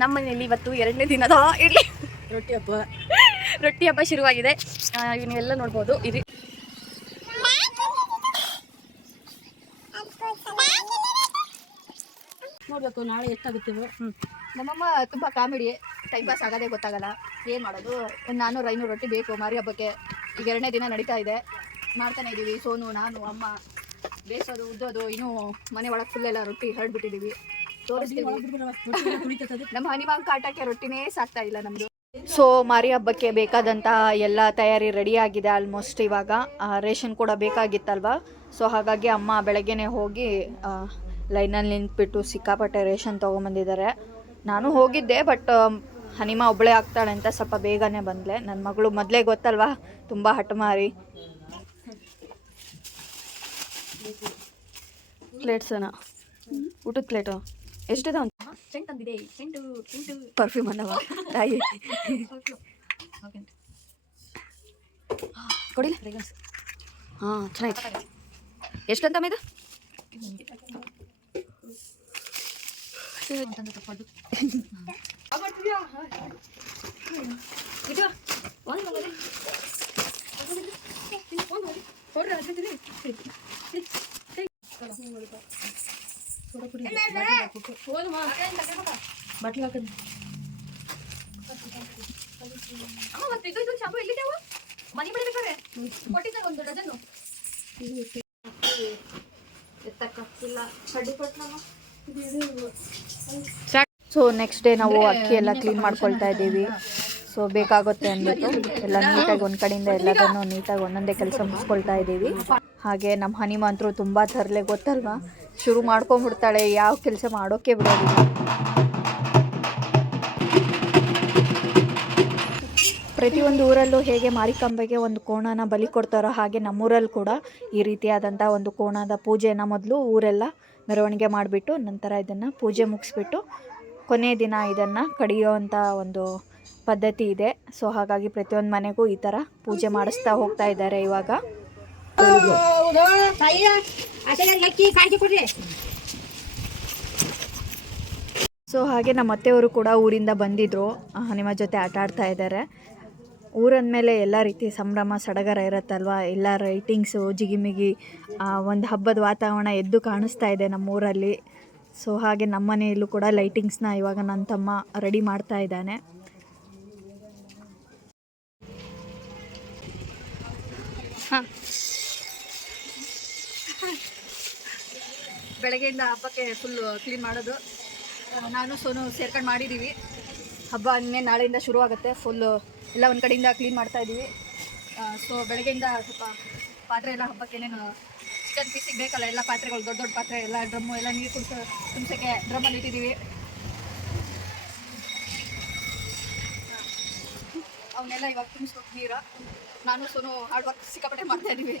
ನಮ್ಮ ಮನೆಯಲ್ಲಿ ಇವತ್ತು ಎರಡನೇ ದಿನದ ಇರಲಿ ರೊಟ್ಟಿ ಹಬ್ಬ. ರೊಟ್ಟಿ ಹಬ್ಬ ಶುರುವಾಗಿದೆ. ಇವನ್ನೆಲ್ಲ ನೋಡ್ಬೋದು. ಇರಿ. ನೋಡ್ಬೇಕು ನಾಳೆ ಎಷ್ಟಾಗುತ್ತೆ. ನಮ್ಮಮ್ಮ ತುಂಬ ಕಾಮಿಡಿ. ಟೈಮ್ ಪಾಸ್ ಆಗೋದೇ ಗೊತ್ತಾಗಲ್ಲ. ಏನು ಮಾಡೋದು? ಒಂದು ನಾನ್ನೂರು ಐನೂರು ರೊಟ್ಟಿ ಬೇಕು. ಮಾರಿ ಹಬ್ಬಕ್ಕೆ ಈಗ ಎರಡನೇ ದಿನ ನಡೀತಾ ಇದೆ. ಮಾಡ್ತಾನೆ ಇದ್ದೀವಿ ಸೋನು ನಾನು ಅಮ್ಮ. ಬೇಯಿಸೋದು ಉದ್ದೋದು ಇನ್ನೂ ಮನೆ ಒಳಗೆ ಫುಲ್ಲೆಲ್ಲ ರೊಟ್ಟಿ ಹರಡ್ಬಿಟ್ಟಿದ್ದೀವಿ ತೋರಿಸ್ತೀವಿ. ನಮ್ಮ ಹನಿಮಾಂಗ್ ಕಾಟಕ್ಕೆ ರೊಟ್ಟಿನೇ ಸಾಕ್ತಾ ಇಲ್ಲ ನಮ್ದು. ಸೊ ಮಾರಿ ಹಬ್ಬಕ್ಕೆ ಬೇಕಾದಂತಹ ಎಲ್ಲ ತಯಾರಿ ರೆಡಿ ಆಗಿದೆ ಆಲ್ಮೋಸ್ಟ್ ಇವಾಗ. ಆ, ರೇಷನ್ ಕೂಡ ಬೇಕಾಗಿತ್ತಲ್ವಾ? ಸೊ ಹಾಗಾಗಿ ಅಮ್ಮ ಬೆಳಗ್ಗೆನೆ ಹೋಗಿ ಲೈನಲ್ಲಿ ನಿಂತ್ಬಿಟ್ಟು ಸಿಕ್ಕಾಪಟ್ಟೆ ರೇಷನ್ ತೊಗೊಂಬಂದಿದ್ದಾರೆ. ನಾನು ಹೋಗಿದ್ದೆ ಬಟ್ ಹನಿಮಾ ಒಬ್ಬಳೇ ಆಗ್ತಾಳೆ ಅಂತ ಸ್ವಲ್ಪ ಬೇಗನೆ ಬಂದ್ಲೆ. ನನ್ನ ಮಗಳು ಮೊದಲೇ ಗೊತ್ತಲ್ವಾ? ತುಂಬ ಹಠಮಾರಿ. ಪ್ಲೇಟ್ಸನ ಊಟದ ಪ್ಲೇಟು ಎಷ್ಟಿದೆ ಅಂತ ಚೆಂಟ್ ತಂದಿದೆ. ಚೆಂಟು ಟು ಪರ್ಫ್ಯೂಮ್ ಅನ್ನವ ತಾಯಿ ಕೊಡಿಲ್ಲ? ಹಾಂ ಚೆನ್ನಾಗಿದೆ. ಅಂತ ಇದು? ಮನೆ ಒಂದು ಸೊ ನೆಕ್ಸ್ಟ್ ಡೇ ನಾವು ಅಕ್ಕಿ ಎಲ್ಲ ಕ್ಲೀನ್ ಮಾಡ್ಕೊಳ್ತಾ ಇದ್ದೀವಿ. ಸೊ ಬೇಕಾಗುತ್ತೆ ಅಂದ್ಬಿಟ್ಟು ಎಲ್ಲ ನೀಟಾಗಿ ಒಂದು ಕಡೆಯಿಂದ ಎಲ್ಲದನ್ನು ನೀಟಾಗಿ ಒಂದೊಂದೇ ಕೆಲಸ ಮುಗಿಸ್ಕೊಳ್ತಾ ಇದ್ದೀವಿ. ಹಾಗೆ ನಮ್ಮ ಹನಿಮಂತರು ತುಂಬ ತರಲೆ, ಗೊತ್ತಲ್ವಾ? ಶುರು ಮಾಡ್ಕೊಂಡ್ಬಿಡ್ತಾಳೆ, ಯಾವ ಕೆಲಸ ಮಾಡೋಕೆ ಬಿಡೋದಿಲ್ಲ. ಪ್ರತಿಯೊಂದು ಊರಲ್ಲೂ ಹೇಗೆ ಮಾರಿಕಾಂಬೆಗೆ ಒಂದು ಕೋಣನ ಬಲಿ ಕೊಡ್ತಾರೋ ಹಾಗೆ ನಮ್ಮೂರಲ್ಲಿ ಕೂಡ ಈ ರೀತಿಯಾದಂಥ ಒಂದು ಕೋಣದ ಪೂಜೆನ ಮೊದಲು ಊರೆಲ್ಲ ಮೆರವಣಿಗೆ ಮಾಡಿಬಿಟ್ಟು ನಂತರ ಇದನ್ನು ಪೂಜೆ ಮುಗಿಸ್ಬಿಟ್ಟು ಕೊನೆಯ ದಿನ ಇದನ್ನು ಕಡಿಯೋವಂಥ ಒಂದು ಪದ್ಧತಿ ಇದೆ. ಸೊ ಹಾಗಾಗಿ ಪ್ರತಿಯೊಂದು ಮನೆಗೂ ಈ ಥರ ಪೂಜೆ ಮಾಡಿಸ್ತಾ ಹೋಗ್ತಾ ಇದ್ದಾರೆ ಇವಾಗ. ಸೊ ಹಾಗೆ ನಮ್ಮ ಅತ್ತೆಯವರು ಕೂಡ ಊರಿಂದ ಬಂದಿದ್ರು. ನಿಮ್ಮ ಜೊತೆ ಆಟ ಆಡ್ತಾ ಇದ್ದಾರೆ. ಊರಂದಮೇಲೆ ಎಲ್ಲ ರೀತಿ ಸಂಭ್ರಮ, ಸಡಗರ ಇರುತ್ತಲ್ವ? ಎಲ್ಲ ರೈಟಿಂಗ್ಸು ಜಿಗಿಮಿಗಿ ಒಂದು ಹಬ್ಬದ ವಾತಾವರಣ ಎದ್ದು ಕಾಣಿಸ್ತಾ ಇದೆ ನಮ್ಮ ಊರಲ್ಲಿ ಸೊ ಹಾಗೆ ನಮ್ಮ ಮನೆಯಲ್ಲೂ ಕೂಡ ಲೈಟಿಂಗ್ಸ್ನ ಇವಾಗ ನನ್ನ ತಮ್ಮ ರೆಡಿ ಮಾಡ್ತಾ ಇದ್ದಾನೆ. ಹಾಂ. ಬೆಳಗ್ಗೆಯಿಂದ ಹಬ್ಬಕ್ಕೆ ಫುಲ್ಲು ಕ್ಲೀನ್ ಮಾಡೋದು. ನಾನು ಸೋನು ಸೇರ್ಕೊಂಡು ಮಾಡಿದ್ದೀವಿ ಹಬ್ಬ ಇನ್ನೇ ನಾಳೆಯಿಂದ ಶುರು ಆಗುತ್ತೆ. ಫುಲ್ಲು ಎಲ್ಲ ಒಂದು ಕಡೆಯಿಂದ ಕ್ಲೀನ್ ಮಾಡ್ತಾ ಇದ್ದೀವಿ ಸೊ ಬೆಳಗ್ಗೆಯಿಂದ ಸ್ವಲ್ಪ ಪಾತ್ರೆ ಎಲ್ಲ ಹಬ್ಬಕ್ಕೆ ಏನೇನು ಚಿಕನ್ ಪೀಸಿಗೆ ಬೇಕಲ್ಲ, ಎಲ್ಲ ಪಾತ್ರೆಗಳು, ದೊಡ್ಡ ದೊಡ್ಡ ಪಾತ್ರೆ, ಎಲ್ಲ ಡ್ರಮ್ಮು, ಎಲ್ಲ ನೀರು ಕುಡಿಸೋ ತುಂಬಿಸೋಕ್ಕೆ ಡ್ರಮ್ಮಲ್ಲಿ ಇಟ್ಟಿದ್ದೀವಿ ಅವನ್ನೆಲ್ಲ ಇವಾಗ ತುಂಬಿಸ್ಬೇಕು ನೀರ. ನಾನು ಸೋನು ಹಾರ್ಡ್ ವರ್ಕ್ ಸಿಕ್ಕಾಪಟ್ಟೆ ಮಾಡ್ತಾ ಇದ್ದೀವಿ